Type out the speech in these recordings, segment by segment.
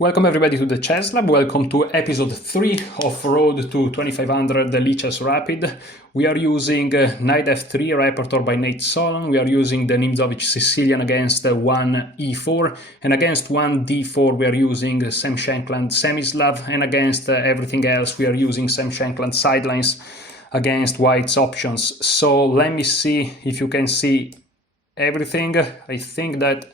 Welcome everybody to the Chess Lab. Welcome to episode 3 of Road to 2500 Lichess Rapid. We are using Knight f3 repertoire by Nate Solon. We are using the Nimzowitsch Sicilian against 1 e4, and against 1 d4 we are using Sam Shankland Semislav, and against everything else we are using Sam Shankland sidelines against White's options. So let me see if you can see everything. I think that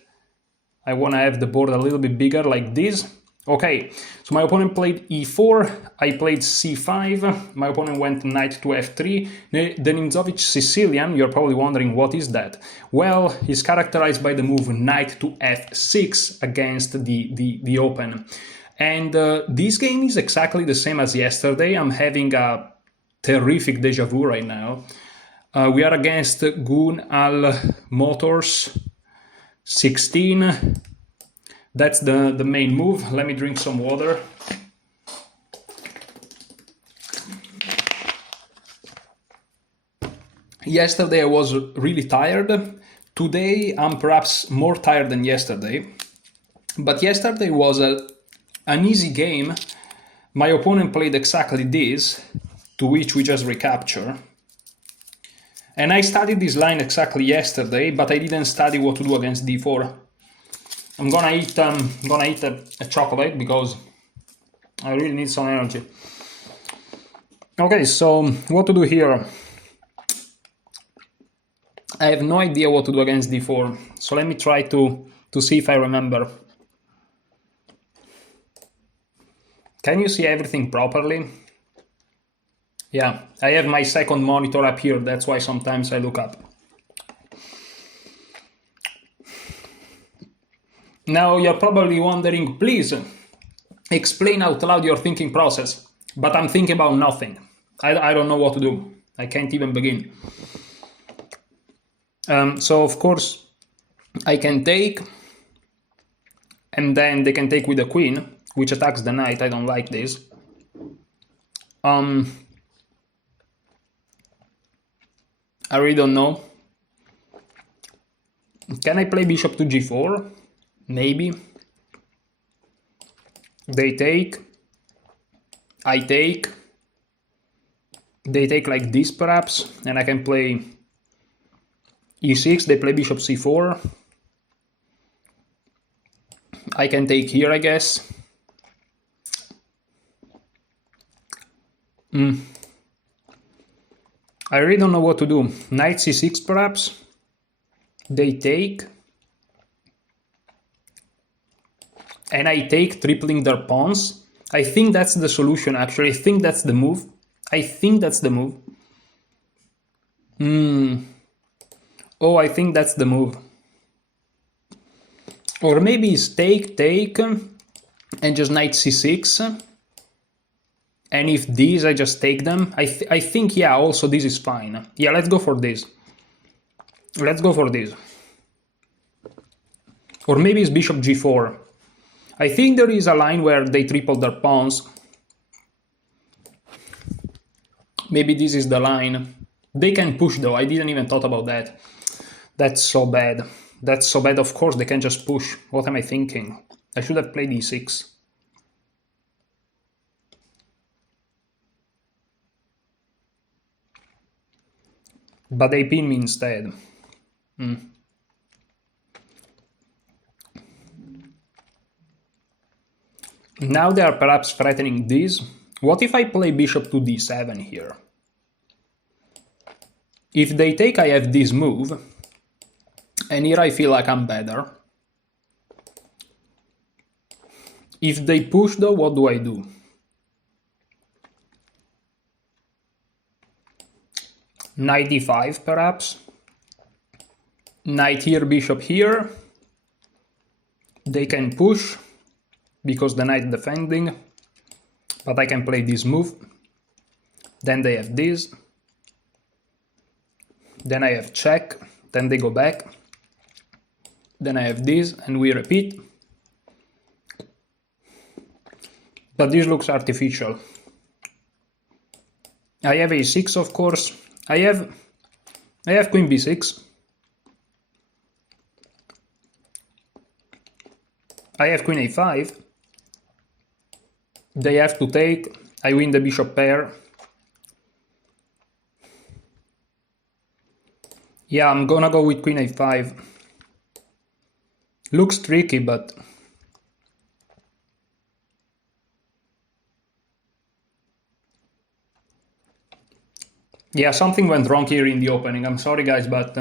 I want to have the board a little bit bigger like this. Okay, so my opponent played e4, I played c5, my opponent went knight to f3. The Nimzowitsch Sicilian, you're probably wondering what is that? Well, he's characterized by the move knight to f6 against the open. And this game is exactly the same as yesterday. I'm having a terrific deja vu right now. We are against Gun Al Motors 16. That's the main move. Let me drink some water. Yesterday I was really tired. Today I'm perhaps more tired than yesterday. But yesterday was an easy game. My opponent played exactly this, to which we just recapture. And I studied this line exactly yesterday, but I didn't study what to do against d4. I'm gonna eat a chocolate because I really need some energy. Okay, so what to do here? I have no idea what to do against d4, so let me try to see if I remember. Can you see everything properly? Yeah, I have my second monitor up here, that's why sometimes I look up. Now you're probably wondering, please explain out loud your thinking process, but I'm thinking about nothing. I don't know what to do. I can't even begin. So of course I can take, and then they can take with the queen, which attacks the knight. I don't like this. I really don't know. Can I play bishop to g4? Maybe. They take. I take. They take like this perhaps, and I can play e6. They play bishop c4. I can take here, I guess. I really don't know what to do. Knight c6 perhaps. They take. And I take, tripling their pawns. I think that's the solution, actually. I think that's the move. Oh, I think that's the move. Or maybe it's take, and just knight c6. And if these, I just take them. I think, yeah, also this is fine. Yeah, let's go for this. Or maybe it's bishop g4. I think there is a line where they triple their pawns. Maybe this is the line. They can push though, I didn't even thought about that. That's so bad. Of course they can just push. What am I thinking? I should have played e6. But they pin me instead. Now they are perhaps threatening this. What if I play bishop to d7 here? If they take, I have this move. And here I feel like I'm better. If they push though, what do I do? Knight d5 perhaps. Knight here, bishop here. They can push, because the knight defending, but I can play this move. Then they have this. Then I have check. Then they go back. Then I have this, and we repeat. But this looks artificial. I have a6, of course. I have queen b6. I have queen a5. They have to take, I win the bishop pair. Yeah, I'm gonna go with queen a5. Looks tricky, but... yeah, something went wrong here in the opening. I'm sorry, guys, but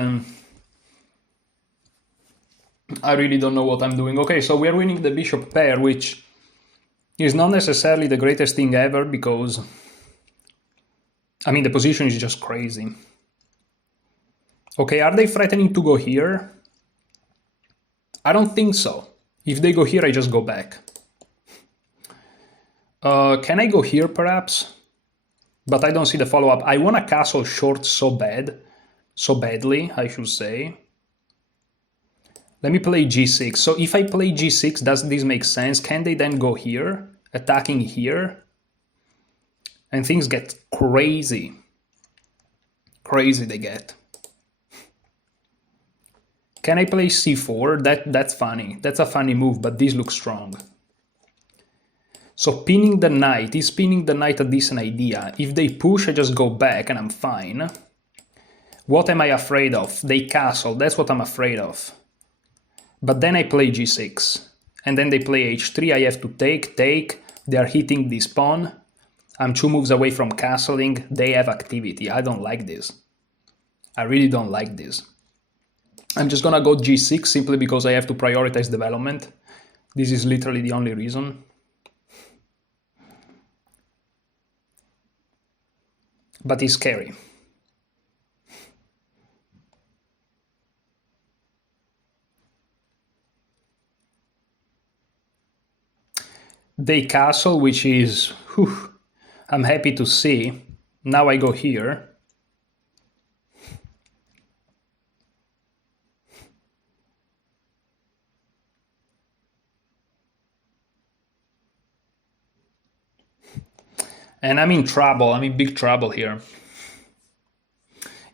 I really don't know what I'm doing. Okay, so we're winning the bishop pair, which is not necessarily the greatest thing ever, because... I mean, the position is just crazy. Okay, are they threatening to go here? I don't think so. If they go here, I just go back. Can I go here, perhaps? But I don't see the follow-up. I want a castle short so badly, I should say. Let me play g6. So if I play g6, does this make sense? Can they then go here, attacking here? And things get crazy. Crazy they get. Can I play c4? That's funny. That's a funny move, but this looks strong. So pinning the knight, is pinning the knight a decent idea? If they push, I just go back and I'm fine. What am I afraid of? They castle, that's what I'm afraid of. But then I play g6. And then they play h3, I have to take, they are hitting this pawn. I'm 2 moves away from castling, they have activity. I don't like this. I really don't like this. I'm just gonna go g6 simply because I have to prioritize development. This is literally the only reason. But it's scary. They castle, which is, whew, I'm happy to see. Now I go here. And I'm in trouble, I'm in big trouble here.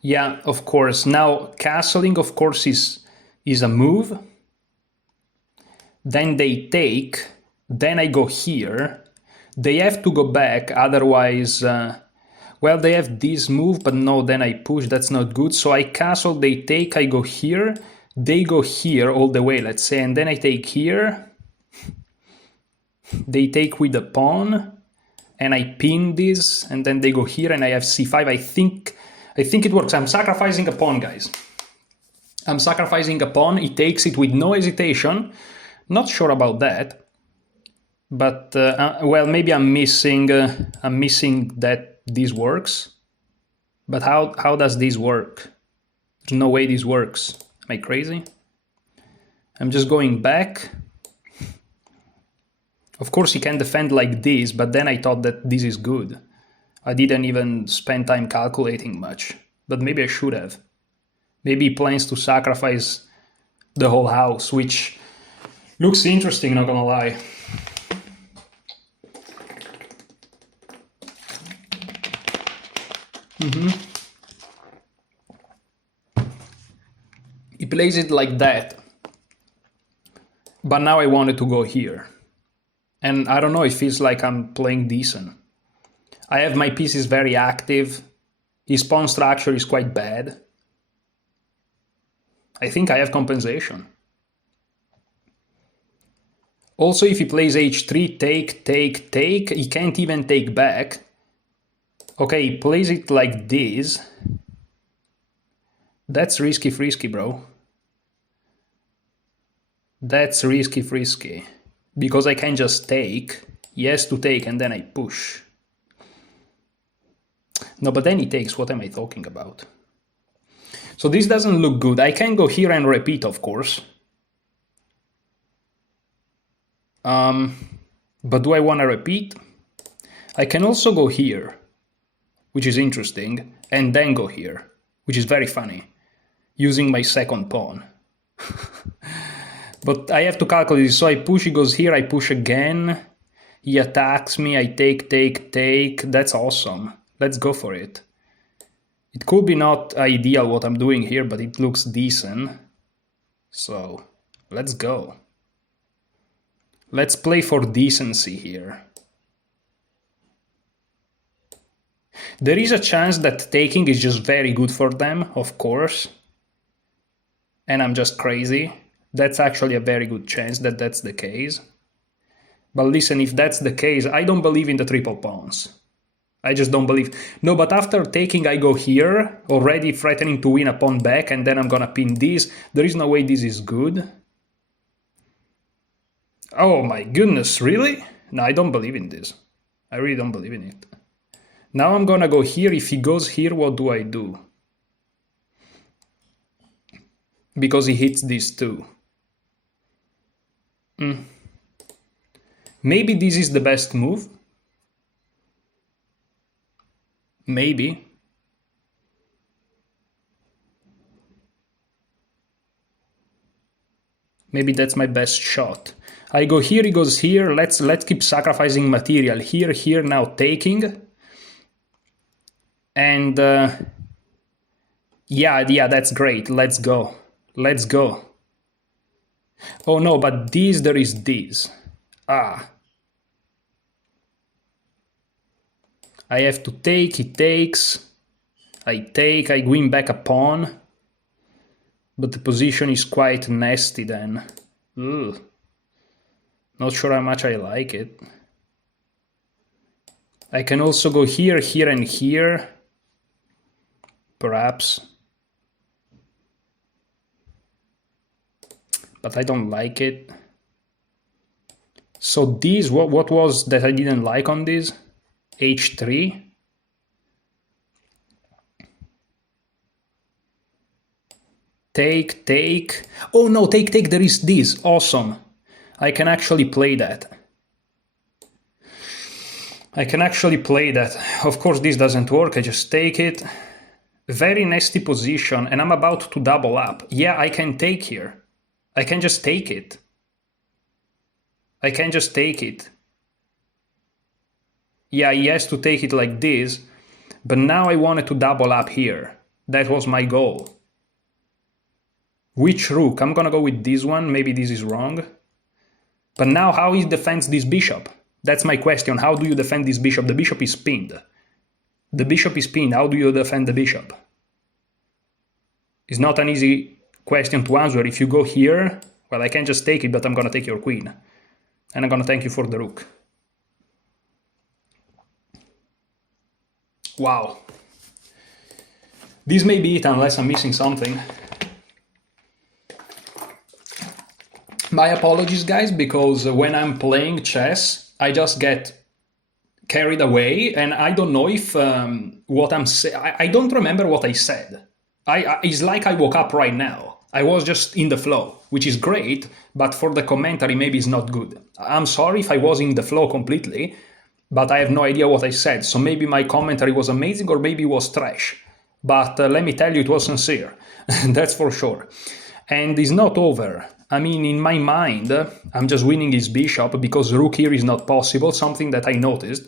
Yeah, of course. Now, castling, of course, is a move. Then they take, then I go here. They have to go back, otherwise... well, they have this move, but no, then I push, that's not good. So I castle, they take, I go here. They go here all the way, let's say, and then I take here. They take with the pawn. And I pin this, and then they go here, and I have c5. I think it works. I'm sacrificing a pawn, guys. I'm sacrificing a pawn. He takes it with no hesitation. Not sure about that. But, well, maybe I'm missing that this works. But how does this work? There's no way this works. Am I crazy? I'm just going back. Of course, he can defend like this, but then I thought that this is good. I didn't even spend time calculating much, but maybe I should have. Maybe he plans to sacrifice the whole house, which looks interesting, not gonna lie. He plays it like that. But now I wanted to go here. And I don't know, it feels like I'm playing decent. I have my pieces very active. His pawn structure is quite bad. I think I have compensation. Also, if he plays h3, take, he can't even take back. Okay, he plays it like this. That's risky frisky, bro. That's risky frisky. Because I can just take, he has to take and then I push. No, but then he takes, what am I talking about? So this doesn't look good. I can go here and repeat, of course. But do I want to repeat? I can also go here, which is interesting, and then go here, which is very funny, using my second pawn. But I have to calculate this, so I push, he goes here, I push again, he attacks me, I take, that's awesome. Let's go for it. It could be not ideal what I'm doing here, but it looks decent. So, let's go. Let's play for decency here. There is a chance that taking is just very good for them, of course. And I'm just crazy. That's actually a very good chance that that's the case. But listen, if that's the case, I don't believe in the triple pawns. I just don't believe. No, but after taking, I go here, already threatening to win a pawn back, and then I'm gonna pin this. There is no way this is good. Oh my goodness, really? No, I don't believe in this. I really don't believe in it. Now I'm gonna go here. If he goes here, what do I do? Because he hits these two. Maybe this is the best move. Maybe. Maybe that's my best shot. I go here, he goes here. Let's keep sacrificing material. Here, now taking. And yeah, that's great. Let's go. Let's go. Oh no, but there is this. Ah. I have to take, he takes. I take, I win back a pawn. But the position is quite nasty then. Ugh. Not sure how much I like it. I can also go here, here, and here. Perhaps. But I don't like it. So this, what was that I didn't like on this? H3. Take. Oh no, take, there is this. Awesome. I can actually play that. Of course, this doesn't work. I just take it. Very nasty position, and I'm about to double up. Yeah, I can take here. I can just take it. Yeah, he has to take it like this, but now I wanted to double up here. That was my goal. Which rook? I'm gonna go with this one. Maybe this is wrong. But now how he defends this bishop? That's my question. How do you defend this bishop? The bishop is pinned. How do you defend the bishop? It's not an easy question to answer. If you go here, well, I can just take it, but I'm gonna take your queen. And I'm gonna thank you for the rook. Wow. This may be it unless I'm missing something. My apologies, guys, because when I'm playing chess, I just get carried away, and I don't know if what I'm saying. I don't remember what I said. It's like I woke up right now. I was just in the flow, which is great, but for the commentary, maybe it's not good. I'm sorry if I was in the flow completely, but I have no idea what I said. So maybe my commentary was amazing, or maybe it was trash. But let me tell you, it was sincere. That's for sure. And it's not over. I mean, in my mind, I'm just winning his bishop because rook here is not possible, something that I noticed.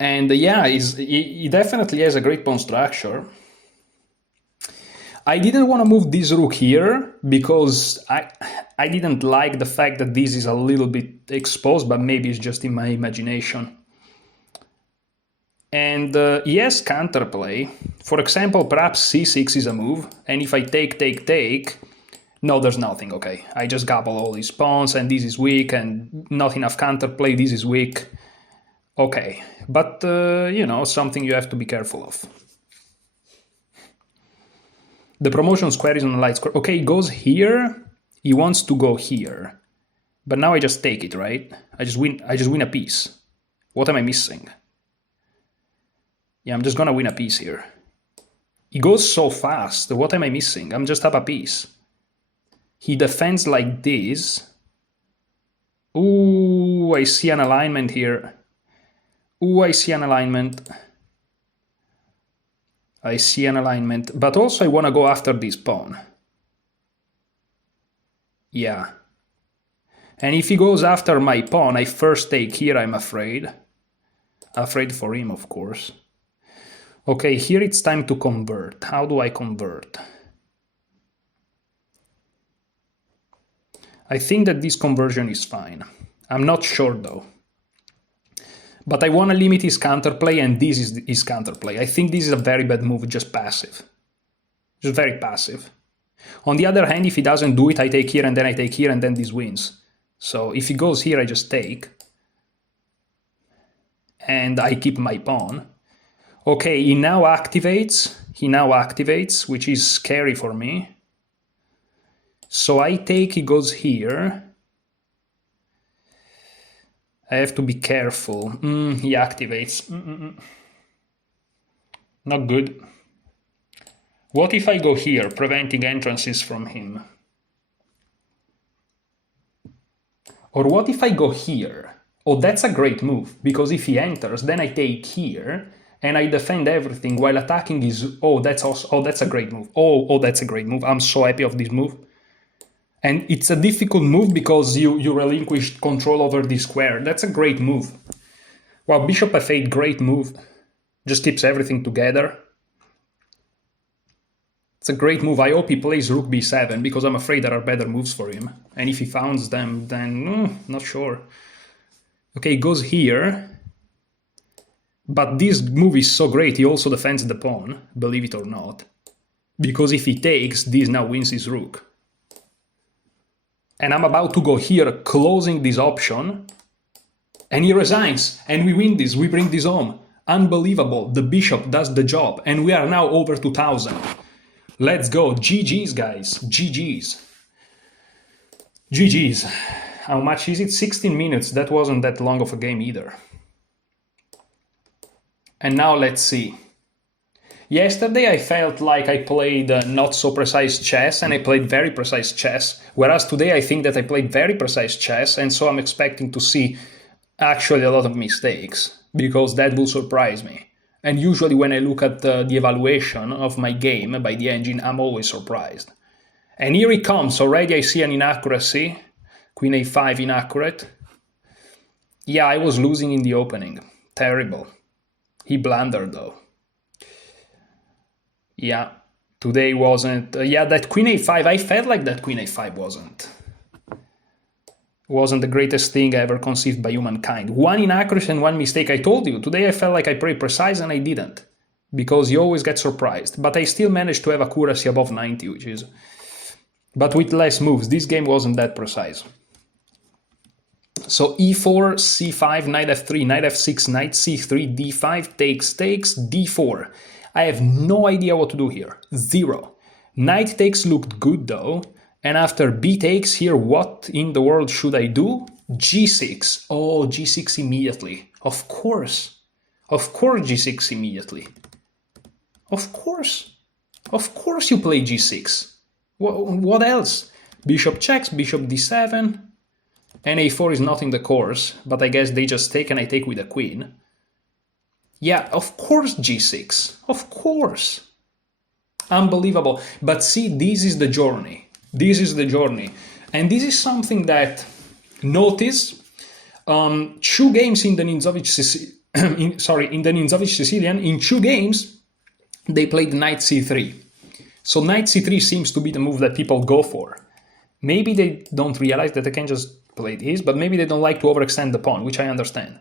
And yeah, he definitely has a great pawn structure. I didn't want to move this rook here because I didn't like the fact that this is a little bit exposed, but maybe it's just in my imagination. And yes, counterplay. For example, perhaps c6 is a move, and if I take, no, there's nothing, okay. I just gobble all these pawns, and this is weak, and not enough counterplay, this is weak. Okay, but, you know, something you have to be careful of. The promotion square is on a light square. Okay, he goes here, he wants to go here. But now I just take it, right? I just win a piece. What am I missing? Yeah, I'm just gonna win a piece here. He goes so fast. What am I missing? I'm just up a piece. He defends like this. Ooh, I see an alignment here. Ooh, I see an alignment. But also I want to go after this pawn. Yeah. And if he goes after my pawn, I first take here, I'm afraid. Afraid for him, of course. Okay, here it's time to convert. How do I convert? I think that this conversion is fine. I'm not sure though. But I want to limit his counterplay, and this is his counterplay. I think this is a very bad move, just passive. Just very passive. On the other hand, if he doesn't do it, I take here and then I take here and then this wins. So if he goes here, I just take. And I keep my pawn. Okay, he now activates. Which is scary for me. So I take, he goes here. I have to be careful. He activates. Not good. What if I go here, preventing entrances from him? Or what if I go here? Oh, that's a great move, because if he enters, then I take here, and I defend everything while attacking his... Oh, that's also... Oh, that's a great move. Oh, that's a great move. I'm so happy of this move. And it's a difficult move because you relinquished control over the square. That's a great move. Wow, bishop f8, great move. Just keeps everything together. It's a great move. I hope he plays rook b7 because I'm afraid there are better moves for him. And if he founds them, then not sure. Okay, he goes here. But this move is so great, he also defends the pawn, believe it or not. Because if he takes, this now wins his rook. And I'm about to go here, closing this option. And he resigns, and we win this, we bring this home. Unbelievable, the bishop does the job, and we are now over 2000. Let's go, GG's guys, GG's. GG's. How much is it? 16 minutes, that wasn't that long of a game either. And now let's see. Yesterday I felt like I played not so precise chess, and I played very precise chess, whereas today I think that I played very precise chess, and so I'm expecting to see actually a lot of mistakes, because that will surprise me. And usually when I look at the evaluation of my game by the engine, I'm always surprised. And here he comes, already I see an inaccuracy, queen a5 inaccurate. Yeah, I was losing in the opening, terrible. He blundered though. Yeah, today wasn't... yeah, that queen a5, I felt like that queen a5 wasn't the greatest thing ever conceived by humankind. One inaccuracy and one mistake, I told you. Today I felt like I played precise and I didn't. Because you always get surprised. But I still managed to have accuracy above 90, which is... But with less moves, this game wasn't that precise. So e4, c5, knight f3, knight f6, knight c3, d5, takes, d4. I have no idea what to do here. Zero. Knight takes looked good though. And after b takes here, what in the world should I do? g6. Oh, g6 immediately. Of course. Of course g6 immediately. Of course. Of course you play g6. What else? Bishop checks, bishop d7. And a4 is not in the course, but I guess they just take and I take with a queen. Yeah, of course g6. Of course. Unbelievable. But see, this is the journey. This is the journey. And this is something that, notice, 2 games in the Ninzovich Sicilian, in 2 games, they played knight c3. So knight c3 seems to be the move that people go for. Maybe they don't realize that they can just play this, but maybe they don't like to overextend the pawn, which I understand.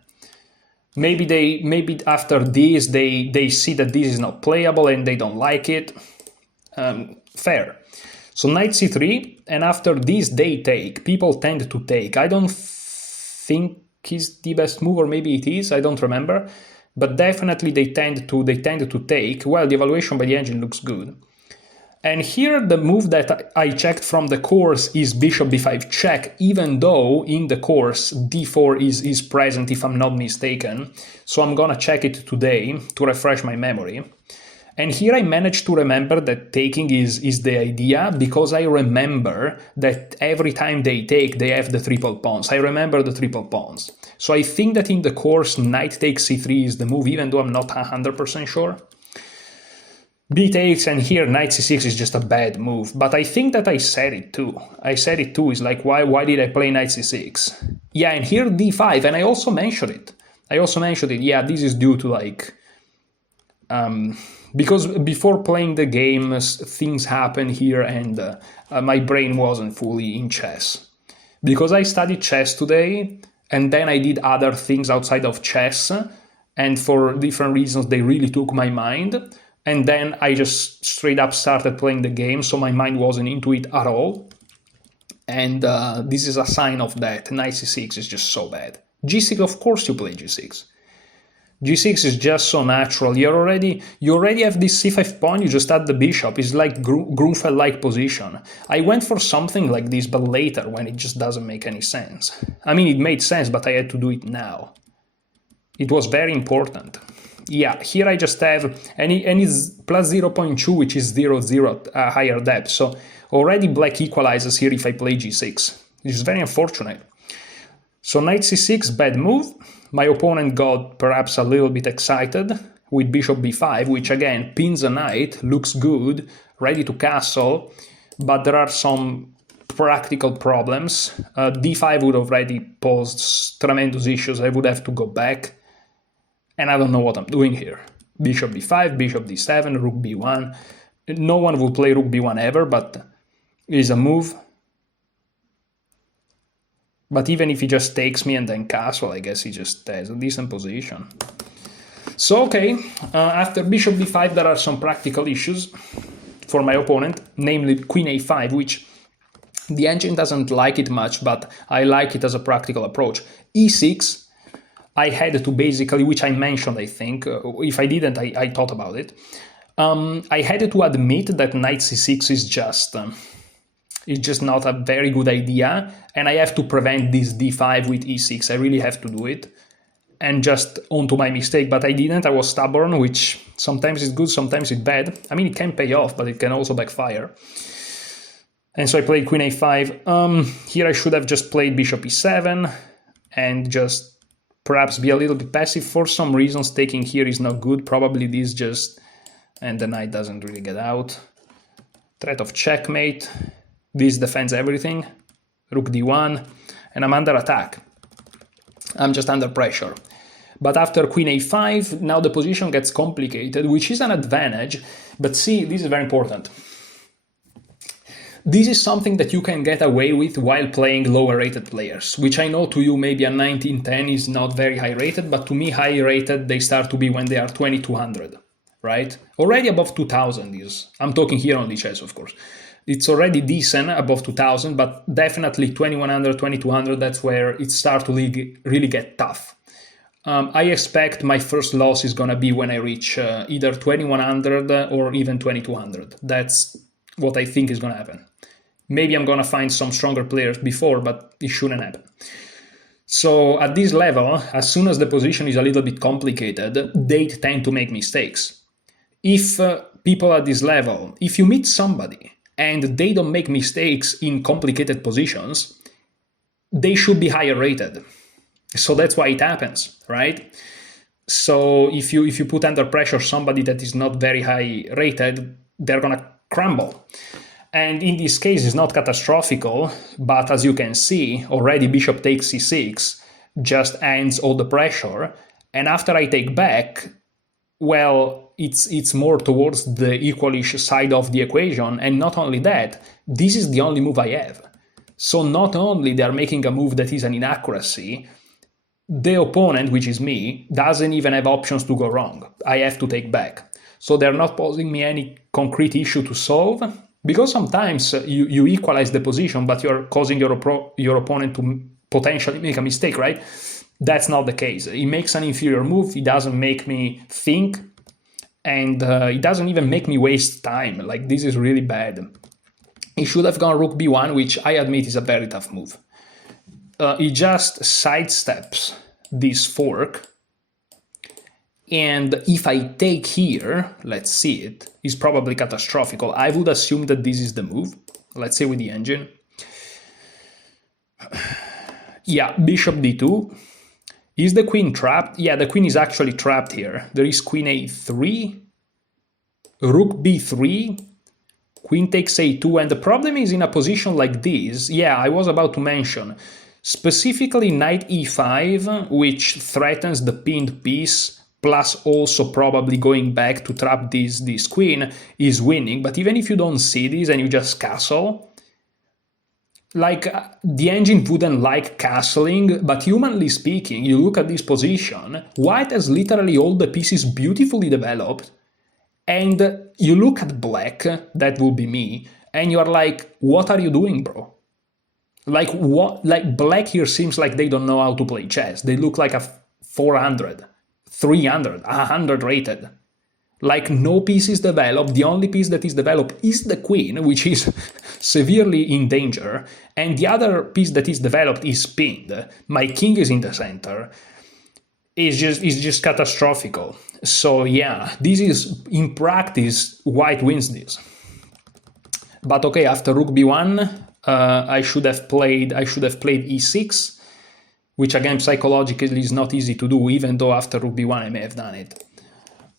Maybe after this they see that this is not playable and they don't like it. Fair. So knight c3, and after this they take. People tend to take. I don't think it's the best move, or maybe it is, I don't remember. But definitely they tend to take. Well, the evaluation by the engine looks good. And here the move that I checked from the course is bishop b5 check, even though in the course d4 is present if I'm not mistaken. So I'm gonna check it today to refresh my memory. And here I managed to remember that taking is the idea, because I remember that every time they take, they have the triple pawns. I remember the triple pawns. So I think that in the course knight takes c3 is the move, even though I'm not 100% sure. B takes, and here knight c6 is just a bad move, but I think that I said it too. It's like, why did I play knight c6? Yeah, and here d5, and I also mentioned it. Yeah, this is due to like... because before playing the game, things happen here, and my brain wasn't fully in chess. Because I studied chess today, and then I did other things outside of chess, and for different reasons they really took my mind, and then I just straight up started playing the game, so my mind wasn't into it at all. And this is a sign of that. Knight c6 is just so bad. g6, of course you play g6. g6 is just so natural. You already have this c5 pawn, you just add the bishop. It's like Grunfeld-like position. I went for something like this, but later, when it just doesn't make any sense. I mean, it made sense, but I had to do it now. It was very important. Yeah, here I just have, and it's plus 0.2, which is 0.0 higher depth. So already black equalizes here if I play g6, which is very unfortunate. So knight c6, bad move. My opponent got perhaps a little bit excited with bishop b5, which again pins a knight, looks good, ready to castle, but there are some practical problems. d5 would already pose tremendous issues. I would have to go back, and I don't know what I'm doing here. Bishop b5, bishop d7, rook b1. No one will play rook b1 ever, but it is a move. But even if he just takes me and then castle, I guess he just has a decent position. So, okay, after bishop b5, there are some practical issues for my opponent, namely queen a5, which the engine doesn't like it much, but I like it as a practical approach. e6, I had to basically, which I mentioned, I think, if I didn't, I thought about it. I had to admit that knight c6 is just... it's just not a very good idea, and I have to prevent this d5 with e6. I really have to do it, and just own to my mistake, but I didn't. I was stubborn, which sometimes is good, sometimes it's bad. I mean, it can pay off, but it can also backfire. And so I played queen a5. Here I should have just played bishop e7, and just perhaps be a little bit passive. For some reasons, taking here is not good. Probably this just... and the knight doesn't really get out. Threat of checkmate. This defends everything, rook d1, and I'm under attack. I'm just under pressure. But after queen a5, now the position gets complicated, which is an advantage. But see, this is very important. This is something that you can get away with while playing lower rated players, which I know to you maybe a 1910 is not very high rated, but to me high rated they start to be when they are 2200, right? Already above 2000 is, I'm talking here on Lichess, of course. It's already decent above 2000, but definitely 2100, 2200, that's where it starts to really get tough. I expect my first loss is going to be when I reach either 2100 or even 2200. That's what I think is going to happen. Maybe I'm going to find some stronger players before, but it shouldn't happen. So at this level, as soon as the position is a little bit complicated, they tend to make mistakes. If people at this level, if you meet somebody and they don't make mistakes in complicated positions, they should be higher rated. So that's why it happens, right? So if you put under pressure somebody that is not very high rated, they're gonna crumble. And in this case, it's not catastrophical, but as you can see, already bishop takes c6 just ends all the pressure. And after I take back, well, it's more towards the equalish side of the equation. And not only that, this is the only move I have. So not only they're making a move that is an inaccuracy, the opponent, which is me, doesn't even have options to go wrong. I have to take back. So they're not posing me any concrete issue to solve, because sometimes you equalize the position, but you're causing your opponent to potentially make a mistake, right? That's not the case. He makes an inferior move, he doesn't make me think, and it doesn't even make me waste time. Like, this is really bad. He should have gone rook b1, which I admit is a very tough move. He just sidesteps this fork, and if I take here, let's see it, it's probably catastrophic. I would assume that this is the move. Let's see with the engine. Yeah, bishop d2. Is the queen trapped? Yeah, the queen is actually trapped here. There is queen a3, rook b3, queen takes a2, and the problem is in a position like this, yeah, I was about to mention, specifically knight e5, which threatens the pinned piece, plus also probably going back to trap this queen, is winning. But even if you don't see this and you just castle, like the engine wouldn't like castling, but humanly speaking, you look at this position, white has literally all the pieces beautifully developed, and you look at black, that will be me, and you're like, what are you doing, bro? Like what? Like black here seems like they don't know how to play chess. They look like a 400, 300, 100 rated. Like no piece is developed. The only piece that is developed is the queen, which is severely in danger, and the other piece that is developed is pinned. My king is in the center. It's just catastrophical. So yeah, this is in practice white wins this. But okay, after rook b1, I should have played e6, which again psychologically is not easy to do, even though after rook b1 I may have done it.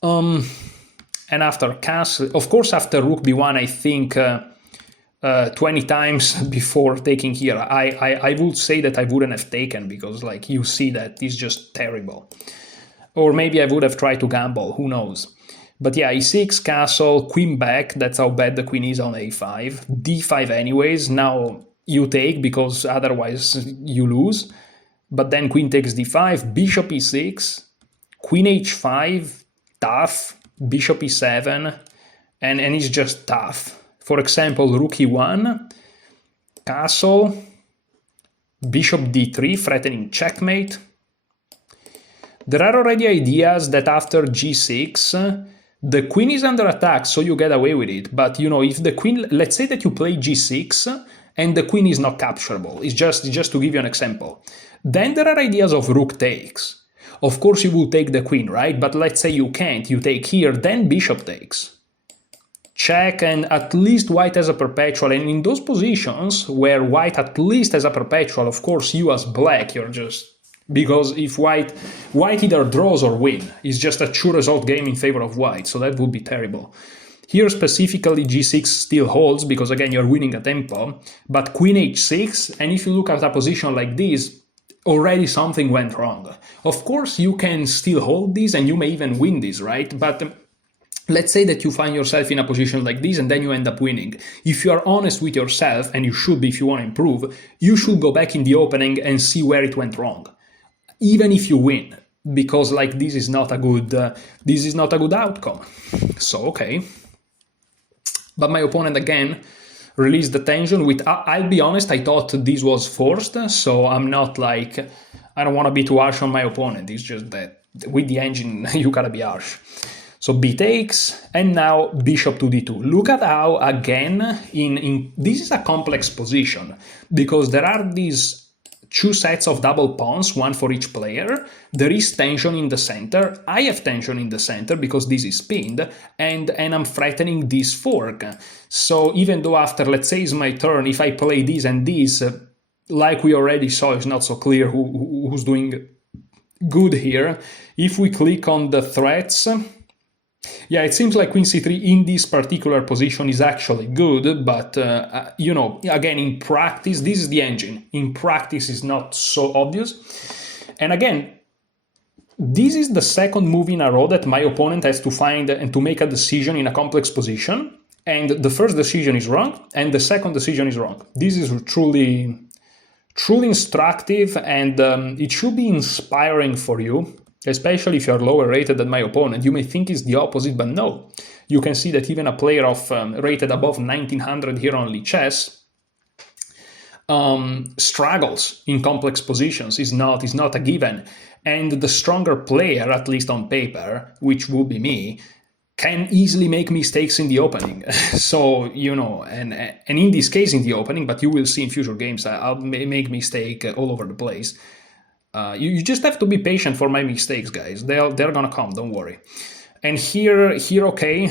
And after castle, of course, after rook b1, I think 20 times before taking here, I would say that I wouldn't have taken, because like you see that it's just terrible. Or maybe I would have tried to gamble, who knows. But yeah, e6, castle, queen back, that's how bad the queen is on a5. d5 anyways, now you take because otherwise you lose. But then queen takes d5, bishop e6, queen h5, tough, bishop e7, and it's just tough. For example, rook e1, castle, bishop d3, threatening checkmate. There are already ideas that after g6, the queen is under attack, so you get away with it. But, you know, if the queen, let's say that you play g6 and the queen is not capturable, it's just to give you an example. Then there are ideas of rook takes. Of course, you will take the queen, right? But let's say you can't, you take here, then bishop takes. Check, and at least white has a perpetual. And in those positions where white at least has a perpetual, of course, you as black, you're just... Because if white either draws or win, it's just a true result game in favor of white, so that would be terrible. Here specifically g6 still holds, because again you're winning a tempo, but queen h6, and if you look at a position like this, already something went wrong. Of course you can still hold this and you may even win this, right? But let's say that you find yourself in a position like this and then you end up winning. If you are honest with yourself, and you should be if you want to improve, you should go back in the opening and see where it went wrong. Even if you win, because like this is not a good outcome. So okay, but my opponent again released the tension with. I'll be honest, I thought this was forced, so I'm not like, I don't want to be too harsh on my opponent. It's just that with the engine you gotta be harsh. So b takes, and now bishop to d2. Look at how again in this is a complex position, because there are these two sets of double pawns, one for each player. There is tension in the center. I have tension in the center because this is pinned, and I'm threatening this fork. So even though after, let's say, it's my turn, if I play this and this, like we already saw, it's not so clear who's doing good here. If we click on the threats, yeah, it seems like queen c3 in this particular position is actually good, but, you know, again, in practice, this is the engine. In practice, it's not so obvious. And again, this is the second move in a row that my opponent has to find and to make a decision in a complex position. And the first decision is wrong, and the second decision is wrong. This is truly instructive, and it should be inspiring for you. Especially if you're lower rated than my opponent. You may think it's the opposite, but no. You can see that even a player of rated above 1900 here on Lichess struggles in complex positions. Is not a given. And the stronger player, at least on paper, which would be me, can easily make mistakes in the opening. So, you know, and in this case in the opening, but you will see in future games, I'll make mistake all over the place. You just have to be patient for my mistakes, guys. They're gonna come, don't worry. And here, okay,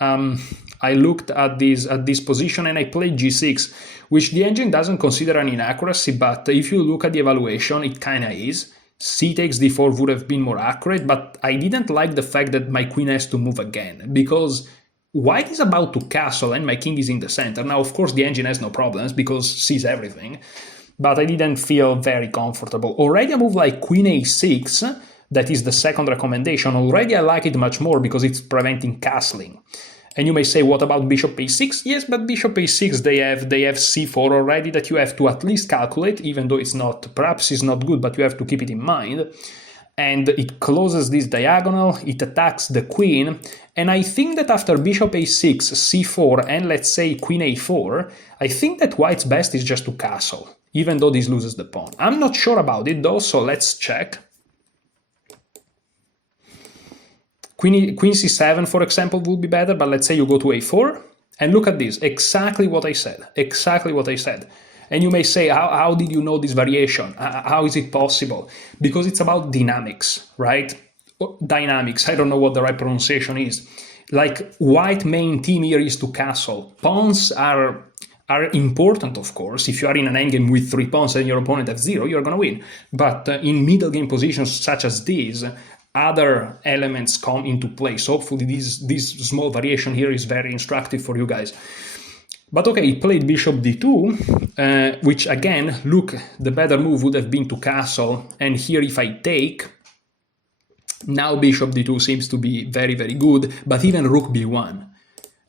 I looked at this position and I played g6, which the engine doesn't consider an inaccuracy, but if you look at the evaluation, it kinda is. C takes d4 would have been more accurate, but I didn't like the fact that my queen has to move again, because white is about to castle and my king is in the center. Now, of course, the engine has no problems because sees everything. But I didn't feel very comfortable. Already a move like queen a6, that is the second recommendation, already I like it much more because it's preventing castling. And you may say, what about bishop a6? Yes, but bishop a6, they have c4 already that you have to at least calculate, even though perhaps it's not good, but you have to keep it in mind. And it closes this diagonal, it attacks the queen, and I think that after bishop a6, c4, and let's say queen a4, I think that white's best is just to castle, even though this loses the pawn. I'm not sure about it though, so let's check. Queen c7, for example, would be better, but let's say you go to a4, and look at this, exactly what I said, exactly what I said. And you may say, how did you know this variation? How is it possible? Because it's about dynamics, right? Dynamics, I don't know what the right pronunciation is. Like, white main team here is to castle. Pawns are important, of course. If you are in an endgame with 3 pawns and your opponent has 0, you're going to win. But in middle game positions such as this, other elements come into play. So hopefully this small variation here is very instructive for you guys. But okay, he played bishop d2, which again, look, the better move would have been to castle. And here if I take, now bishop d2 seems to be very, very good, but even rook b1.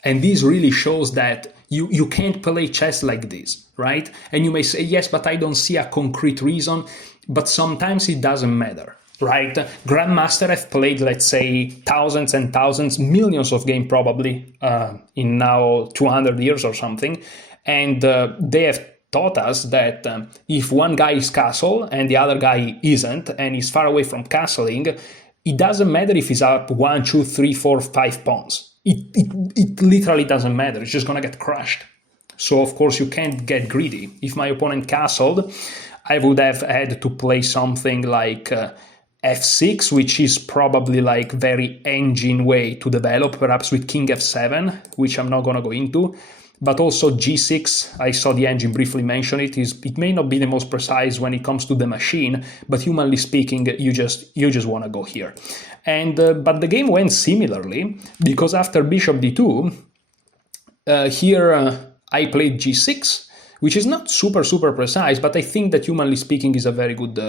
And this really shows that you can't play chess like this, right? And you may say, yes, but I don't see a concrete reason, but sometimes it doesn't matter. Right? Grandmaster have played, let's say, thousands and thousands, millions of games probably, in now 200 years or something, and they have taught us that if one guy is castle and the other guy isn't, and is far away from castling, it doesn't matter if he's up 1, 2, 3, 4, 5 pawns. It literally doesn't matter, it's just gonna get crushed. So of course you can't get greedy. If my opponent castled, I would have had to play something like f6, which is probably like very engine way to develop, perhaps with king f7, which I'm not going to go into. But also g6, I saw the engine briefly mention it. It may not be the most precise when it comes to the machine, but humanly speaking, you just want to go here. And but the game went similarly, because after bishop d2, here I played g6, which is not super precise, but I think that humanly speaking is a very good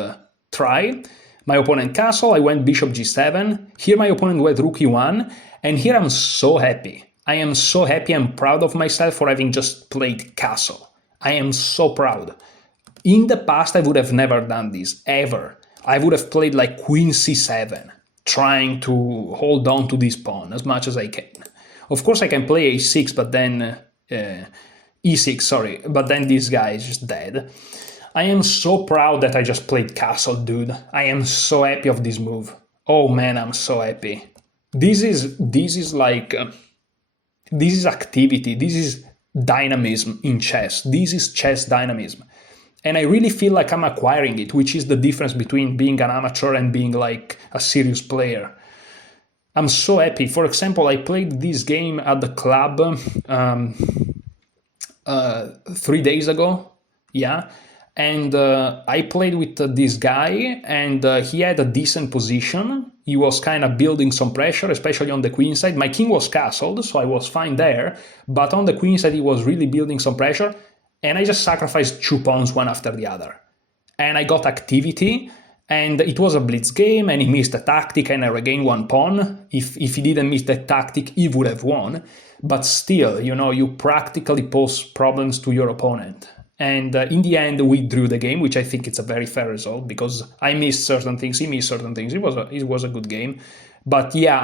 try. My opponent castle, I went bishop g7, here my opponent went rook e1, and here I'm so happy. I am so happy and proud of myself for having just played castle. I am so proud. In the past I would have never done this, ever. I would have played like queen c7, trying to hold on to this pawn as much as I can. Of course I can play a6, but then e6, sorry, but then this guy is just dead. I am so proud that I just played castle, dude. I am so happy of this move. Oh man, I'm so happy. This is activity. This is dynamism in chess. This is chess dynamism. And I really feel like I'm acquiring it, which is the difference between being an amateur and being like a serious player. I'm so happy. For example, I played this game at the club 3 days ago. Yeah. And I played with this guy, and he had a decent position. He was kind of building some pressure, especially on the queen side. My king was castled, so I was fine there. But on the queen side, he was really building some pressure. And I just sacrificed 2 pawns one after the other. And I got activity, and it was a blitz game, and he missed a tactic, and I regained 1 pawn. If he didn't miss that tactic, he would have won. But still, you practically pose problems to your opponent. And in the end, we drew the game, which I think it's a very fair result, because I missed certain things, he missed certain things. It was a good game. But yeah,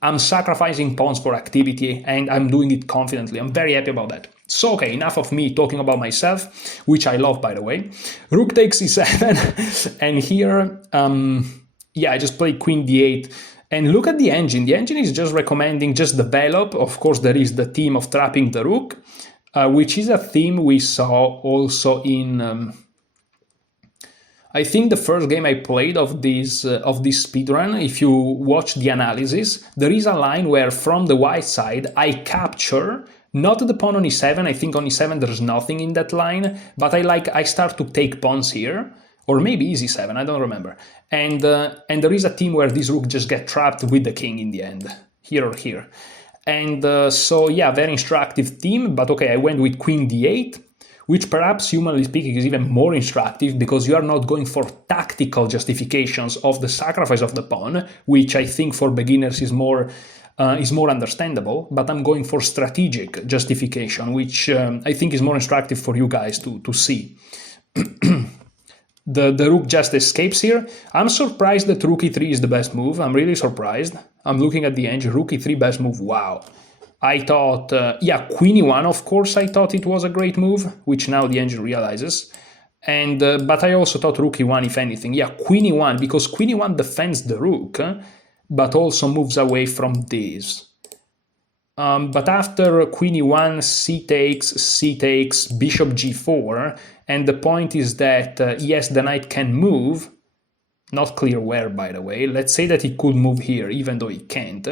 I'm sacrificing pawns for activity, and I'm doing it confidently. I'm very happy about that. So, okay, enough of me talking about myself, which I love, by the way. Rook takes e7, and here, yeah, I just played queen d8. And look at the engine. The engine is just recommending just develop. Of course, there is the theme of trapping the rook, which is a theme we saw also in, I think the first game I played of this speedrun. If you watch the analysis, there is a line where from the white side, I capture, not the pawn on e7, I think on e7 there's nothing in that line, but I start to take pawns here, or maybe e7, I don't remember. And there is a theme where this rook just get trapped with the king in the end, here or here. And so, yeah, very instructive theme, but okay, I went with queen d8, which perhaps, humanly speaking, is even more instructive because you are not going for tactical justifications of the sacrifice of the pawn, which I think for beginners is more is more understandable, but I'm going for strategic justification, which I think is more instructive for you guys to see. The rook just escapes here. I'm surprised that rook e3 is the best move. I'm really surprised. I'm looking at the engine. Rook e3 best move. Wow. I thought, yeah, queen e1, of course, I thought it was a great move, which now the engine realizes. And but I also thought rook e1, if anything. Yeah, queen e1, because queen e1 defends the rook, but also moves away from this. But after queen e1, c takes, bishop g4, and the point is that, yes, the knight can move, not clear where, by the way. Let's say that he could move here, even though he can't.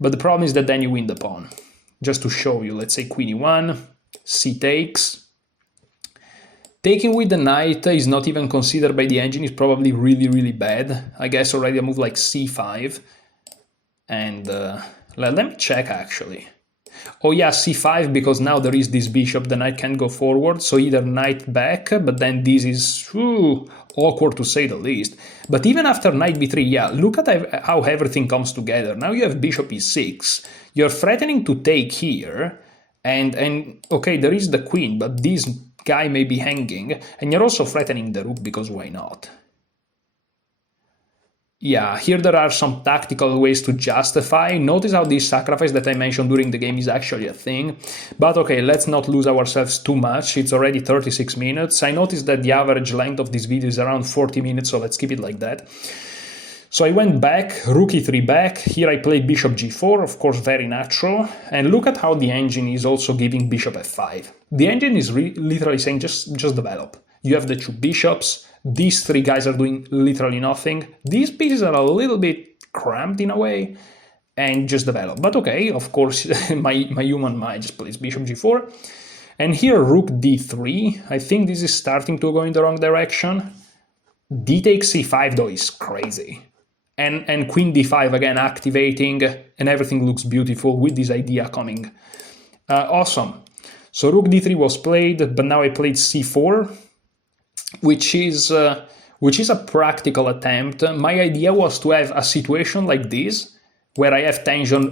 But the problem is that then you win the pawn. Just to show you, let's say queen e1, c takes. Taking with the knight is not even considered by the engine, it's probably really, really bad. I guess already a move like c5. And let me check, actually. Oh yeah, c5, because now there is this bishop, the knight can't go forward, so either knight back, but then this is awkward to say the least. But even after knight b3, yeah, look at how everything comes together. Now you have bishop e6, you're threatening to take here, and okay, there is the queen, but this guy may be hanging, and you're also threatening the rook, because why not? Yeah, here there are some tactical ways to justify. Notice how this sacrifice that I mentioned during the game is actually a thing. But okay, let's not lose ourselves too much. It's already 36 minutes. I noticed that the average length of this video is around 40 minutes, so let's keep it like that. So I went back, rook e3 back. Here I played bishop g4, of course, very natural. And look at how the engine is also giving bishop f5. The engine is literally saying just develop. You have the two bishops. These three guys are doing literally nothing. These pieces are a little bit cramped in a way, and just develop. But okay, of course, my human mind just plays bishop g4. And here rook d3. I think this is starting to go in the wrong direction. D takes c5 though is crazy. And queen d5 again activating, and everything looks beautiful with this idea coming. Awesome. So rook d3 was played, but now I played c4. Which is a practical attempt. My idea was to have a situation like this, where I have tension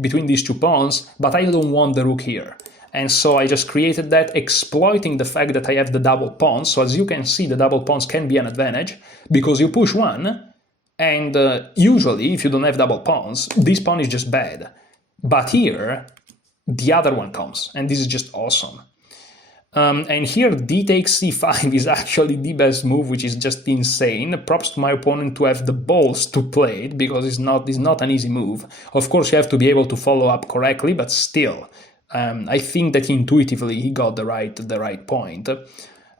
between these two pawns, but I don't want the rook here. And so I just created that, exploiting the fact that I have the double pawns. So as you can see, the double pawns can be an advantage, because you push one, and usually, if you don't have double pawns, this pawn is just bad. But here, the other one comes, and this is just awesome. And here d takes c5 is actually the best move, which is just insane. Props to my opponent to have the balls to play it, because it's not an easy move. Of course, you have to be able to follow up correctly, but still, I think that intuitively he got the right point.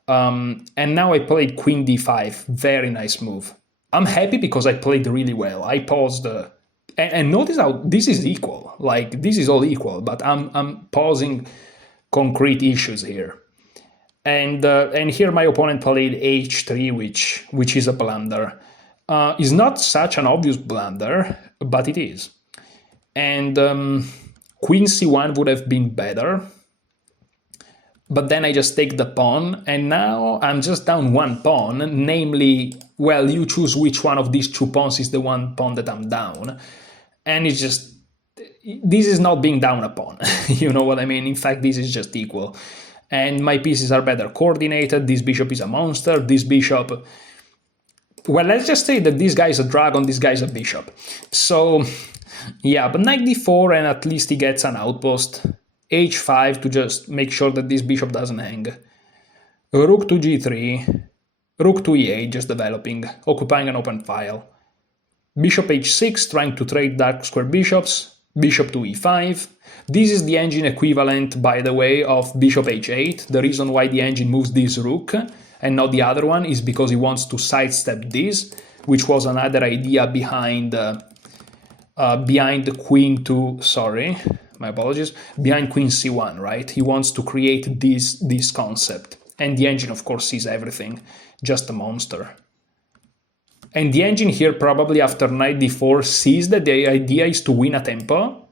And now I played queen d5, very nice move. I'm happy because I played really well. I paused, and notice how this is equal. Like, this is all equal, but I'm pausing concrete issues here. And here my opponent played h3, which is a blunder. It's not such an obvious blunder, but it is. And queen c1 would have been better. But then I just take the pawn, and now I'm just down one pawn, namely, well, you choose which one of these two pawns is the one pawn that I'm down. And it's just, this is not being down a pawn, you know what I mean? In fact, this is just equal. And my pieces are better coordinated, this bishop is a monster, this bishop... Well, let's just say that this guy is a dragon, this guy is a bishop. So, yeah, but knight d4, and at least he gets an outpost. h5 to just make sure that this bishop doesn't hang. Rook to g3, rook to e8, just developing, occupying an open file. Bishop h6, trying to trade dark square bishops. Bishop to e5. This is the engine equivalent, by the way, of bishop h8. The reason why the engine moves this rook and not the other one is because he wants to sidestep this, which was another idea behind queen to, sorry, my apologies, behind queen c1, right? He wants to create this concept. And the engine, of course, sees everything, just a monster. And the engine here, probably after knight d4, sees that the idea is to win a tempo,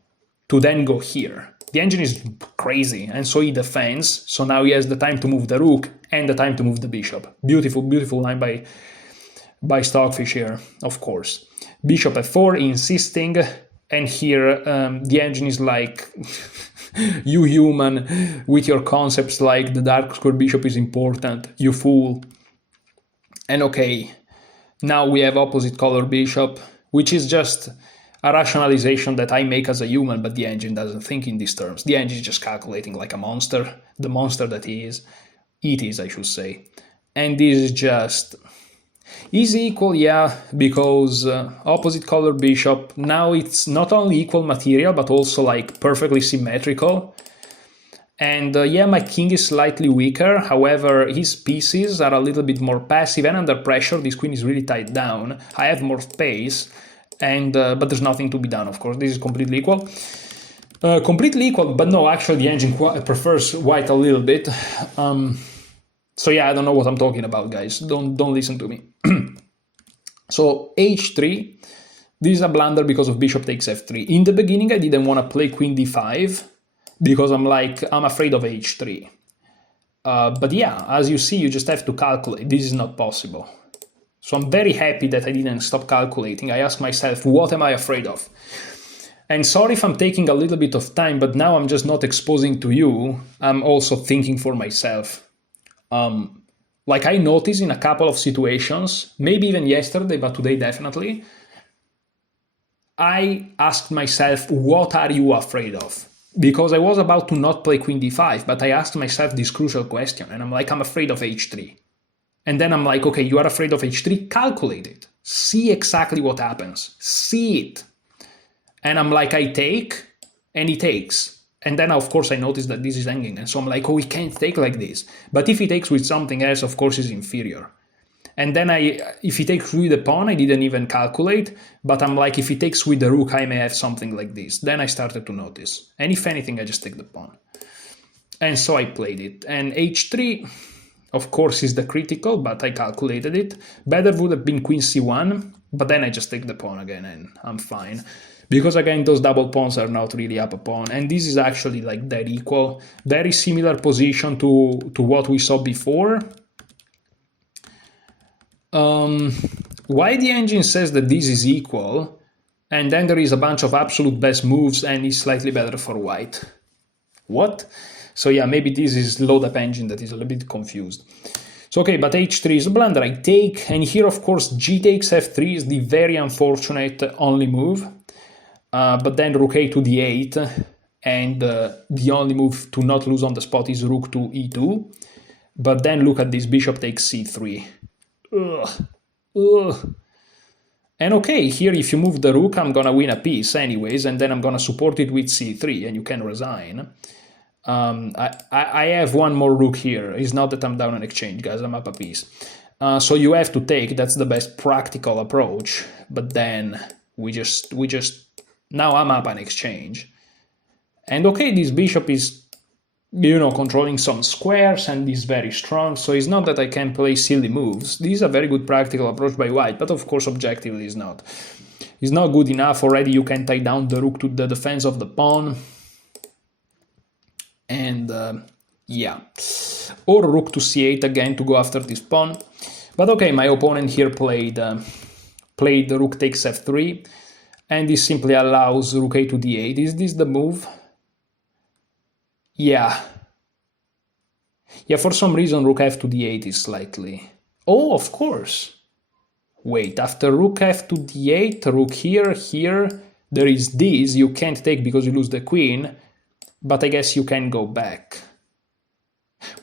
to then go here. The engine is crazy, and so he defends, so now he has the time to move the rook and the time to move the bishop. Beautiful, beautiful line by Stockfish here, of course. Bishop f4, insisting, And here the engine is like, you human with your concepts like the dark square bishop is important, you fool. And okay, now we have opposite color bishop, which is just a rationalization that I make as a human, but the engine doesn't think in these terms. The engine is just calculating like a monster, the monster that it is, I should say. And this is just is equal, yeah, because opposite color bishop, now it's not only equal material, but also like perfectly symmetrical. And yeah, my king is slightly weaker, however, his pieces are a little bit more passive, and under pressure, this queen is really tied down. I have more space, and but there's nothing to be done, of course. This is completely equal. Completely equal, but no, actually the engine prefers white a little bit. So yeah, I don't know what I'm talking about, guys. Don't listen to me. So h3, this is a blunder because of bishop takes f3. In the beginning, I didn't want to play queen d5 because I'm afraid of h3. But yeah, as you see, you just have to calculate. This is not possible. So I'm very happy that I didn't stop calculating. I asked myself, what am I afraid of? And sorry if I'm taking a little bit of time, but now I'm just not exposing to you. I'm also thinking for myself. Like I noticed in a couple of situations, maybe even yesterday, but today definitely, I asked myself, what are you afraid of? Because I was about to not play queen d5, but I asked myself this crucial question, and I'm like, I'm afraid of h3. And then I'm like, okay, you are afraid of h3, calculate it. See exactly what happens. See it. And I'm like, I take, and he takes. And then, of course, I noticed that this is hanging. And so I'm like, oh, he can't take like this. But if he takes with something else, of course, he's inferior. And then if he takes with the pawn, I didn't even calculate. But I'm like, if he takes with the rook, I may have something like this. Then I started to notice. And if anything, I just take the pawn. And so I played it. And h3, of course, is the critical, but I calculated it. Better would have been queen c1. But then I just take the pawn again, and I'm fine. Because again, those double pawns are not really up a pawn, and this is actually like dead equal. Very similar position to what we saw before. Why the engine says that this is equal, and then there is a bunch of absolute best moves and is slightly better for white. What? So yeah, maybe this is load up engine that is a little bit confused. So okay, but h3 is a blunder, I take, and here of course g takes f3 is the very unfortunate only move. But then rook a to d8, and the only move to not lose on the spot is rook to e2. But then look at this, bishop takes c3. Ugh. Ugh. And okay, here if you move the rook, I'm gonna win a piece anyways, and then I'm gonna support it with c3, and you can resign. I have one more rook here. It's not that I'm down an exchange, guys, I'm up a piece. So you have to take, that's the best practical approach, but then we just now I'm up an exchange. And okay, this bishop is, you know, controlling some squares and is very strong, so it's not that I can play silly moves. This is a very good practical approach by white, but of course objectively it's not. It's not good enough. Already you can tie down the rook to the defense of the pawn. And yeah. Or rook to c8 again to go after this pawn. But okay, my opponent here played the rook takes f3. And this simply allows rook a to d8. Is this the move? Yeah. Yeah, for some reason rook f to d8 is slightly... Oh, of course. Wait, after rook f to d8, rook here, there is this. You can't take because you lose the queen. But I guess you can go back.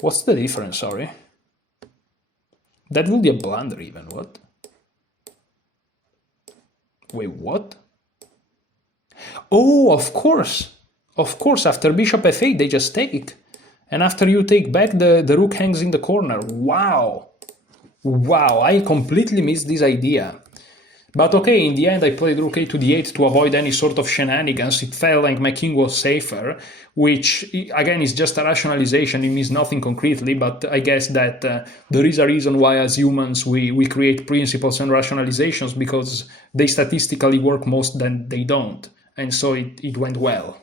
What's the difference, sorry? That would be a blunder even, what? Wait, what? Oh, of course. Of course, after bishop f8, they just take. And after you take back, the rook hangs in the corner. Wow. Wow, I completely missed this idea. But okay, in the end I played rook a to d8 to avoid any sort of shenanigans. It felt like my king was safer, which again is just a rationalization, it means nothing concretely, but I guess that there is a reason why as humans we create principles and rationalizations, because they statistically work most than they don't. And so it went well.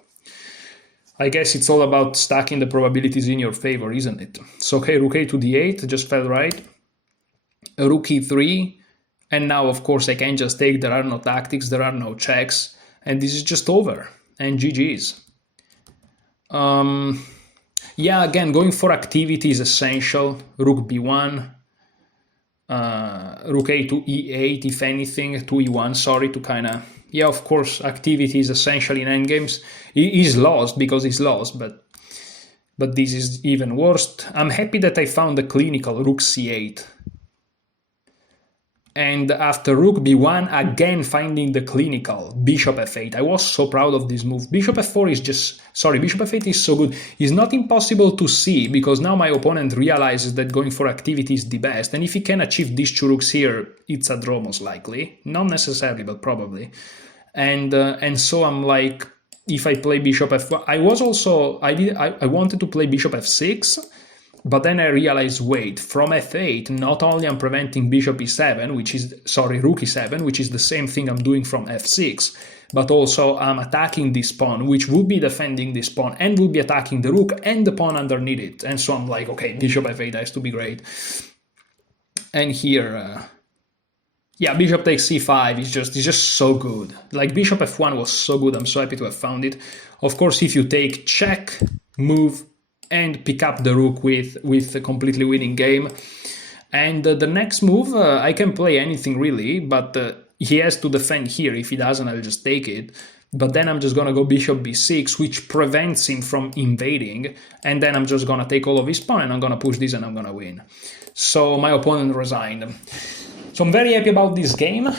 I guess it's all about stacking the probabilities in your favor, isn't it? So okay, rook a to d8 just felt right. Rook e3. And now, of course, I can just take, there are no tactics, there are no checks. And this is just over, and GG's. Yeah, again, going for activity is essential. Rook b1, rook a to e8, if anything, to e1, sorry, to kind of... Yeah, of course, activity is essential in endgames. He's lost because he's lost, but this is even worse. I'm happy that I found the clinical rook c8. And after rook b1, again finding the clinical, bishop f8. I was so proud of this move. Bishop f4 is just... Sorry, bishop f8 is so good. It's not impossible to see, because now my opponent realizes that going for activity is the best. And if he can achieve these two rooks here, it's a draw most likely. Not necessarily, but probably. And so I'm like, if I play bishop f4... I wanted to play bishop f6, but then I realized, wait, from f8, not only I'm preventing bishop e7, rook e7, which is the same thing I'm doing from f6, but also I'm attacking this pawn, which would be defending this pawn, and would be attacking the rook and the pawn underneath it. And so I'm like, okay, bishop f8 has to be great. And here, yeah, bishop takes c5 is just so good. Like, bishop f1 was so good, I'm so happy to have found it. Of course, if you take check, move, and pick up the rook with a completely winning game. And the next move, I can play anything really, but he has to defend here. If he doesn't, I'll just take it. But then I'm just gonna go bishop b6, which prevents him from invading. And then I'm just gonna take all of his pawn, and I'm gonna push this, and I'm gonna win. So my opponent resigned. So I'm very happy about this game.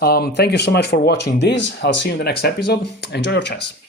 Thank you so much for watching this. I'll see you in the next episode. Enjoy your chess.